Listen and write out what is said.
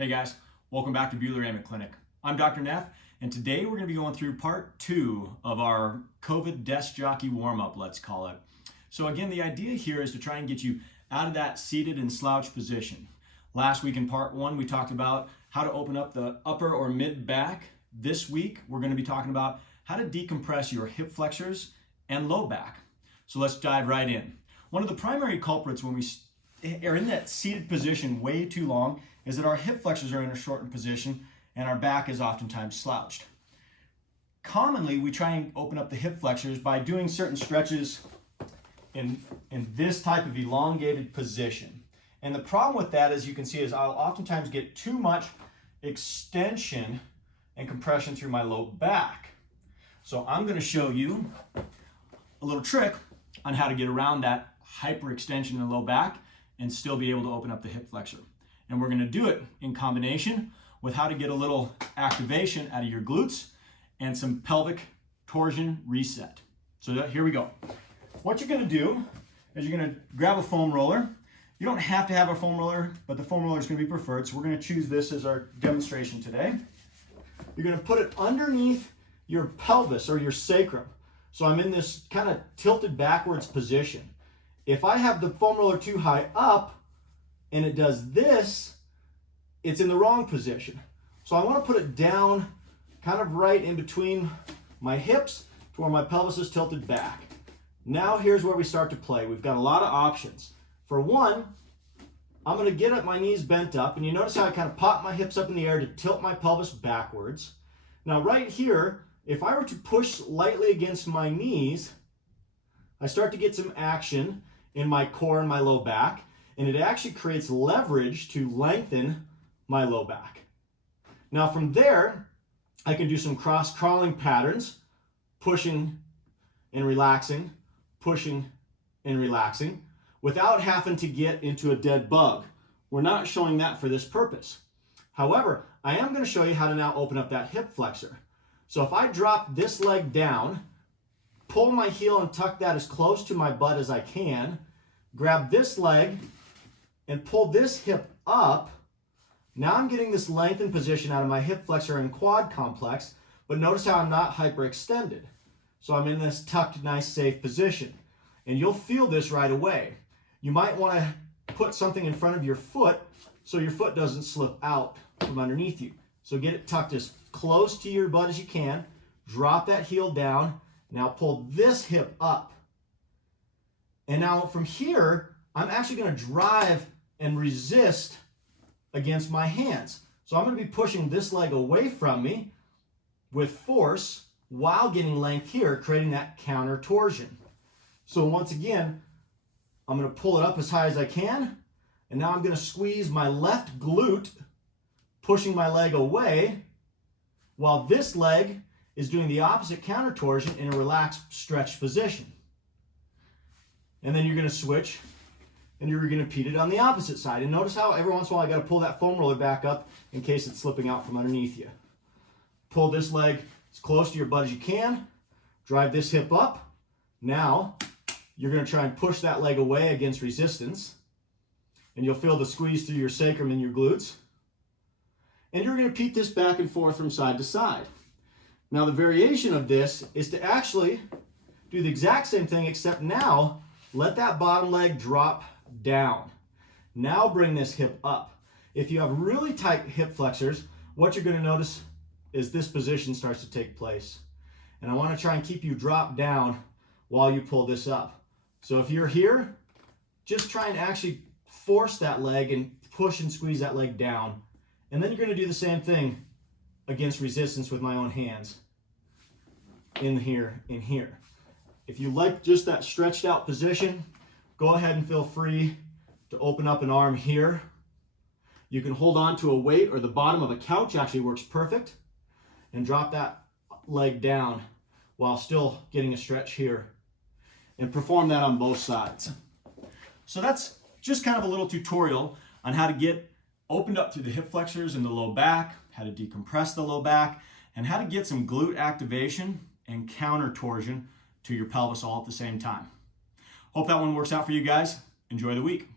Hey guys, welcome back to Bueller-Amick Clinic. I'm Dr. Neff, and today we're going to be going through part 2 of our COVID desk jockey warm-up, let's call it. So again, the idea here is to try and get you out of that seated and slouched position. Last week in part 1, we talked about how to open up the upper or mid back. This week, we're going to be talking about how to decompress your hip flexors and low back. So let's dive right in. One of the primary culprits when we are in that seated position way too long is that our hip flexors are in a shortened position and our back is oftentimes slouched. Commonly, we try and open up the hip flexors by doing certain stretches in this type of elongated position. And the problem with that, as you can see, is I'll oftentimes get too much extension and compression through my low back. So I'm going to show you a little trick on how to get around that hyperextension in the low back and still be able to open up the hip flexor. And we're going to do it in combination with how to get a little activation out of your glutes and some pelvic torsion reset. So here we go. What you're going to do is you're going to grab a foam roller. You don't have to have a foam roller, but the foam roller is going to be preferred. So we're going to choose this as our demonstration today. You're going to put it underneath your pelvis or your sacrum. So I'm in this kind of tilted backwards position. If I have the foam roller too high up and it does this, it's in the wrong position. So I want to put it down kind of right in between my hips to where my pelvis is tilted back. Now here's where we start to play. We've got a lot of options. For one, I'm going to get at my knees bent up, and you notice how I kind of pop my hips up in the air to tilt my pelvis backwards. Now right here, if I were to push lightly against my knees, I start to get some action in my core and my low back, and it actually creates leverage to lengthen my low back. Now from there, I can do some cross-crawling patterns, pushing and relaxing, pushing and relaxing, without having to get into a dead bug. We're not showing that for this purpose. However, I am going to show you how to now open up that hip flexor. So if I drop this leg down, pull my heel and tuck that as close to my butt as I can, grab this leg and pull this hip up. Now I'm getting this lengthened position out of my hip flexor and quad complex, but notice how I'm not hyperextended. So I'm in this tucked, nice, safe position. And you'll feel this right away. You might want to put something in front of your foot so your foot doesn't slip out from underneath you. So get it tucked as close to your butt as you can. Drop that heel down. Now pull this hip up. And now from here, I'm actually going to drive and resist against my hands. So I'm going to be pushing this leg away from me with force while getting length here, creating that counter torsion. So once again, I'm going to pull it up as high as I can. And now I'm going to squeeze my left glute, pushing my leg away, while this leg is doing the opposite counter torsion in a relaxed, stretched position. And then you're going to switch, and you're going to repeat it on the opposite side. And notice how every once in a while I got to pull that foam roller back up in case it's slipping out from underneath you. Pull this leg as close to your butt as you can. Drive this hip up. Now you're going to try and push that leg away against resistance. And you'll feel the squeeze through your sacrum and your glutes. And you're going to repeat this back and forth from side to side. Now the variation of this is to actually do the exact same thing, except now let that bottom leg drop down. Now bring this hip up. If you have really tight hip flexors, what you're going to notice is this position starts to take place. And I want to try and keep you drop down while you pull this up. So if you're here, just try and actually force that leg and push and squeeze that leg down. And then you're going to do the same thing against resistance with my own hands. In here, in here. If you like just that stretched out position, go ahead and feel free to open up an arm here. You can hold on to a weight, or the bottom of a couch actually works perfect, and drop that leg down while still getting a stretch here. And perform that on both sides. So that's just kind of a little tutorial on how to get opened up through the hip flexors and the low back, how to decompress the low back, and how to get some glute activation and counter torsion to your pelvis all at the same time. Hope that one works out for you guys. Enjoy the week.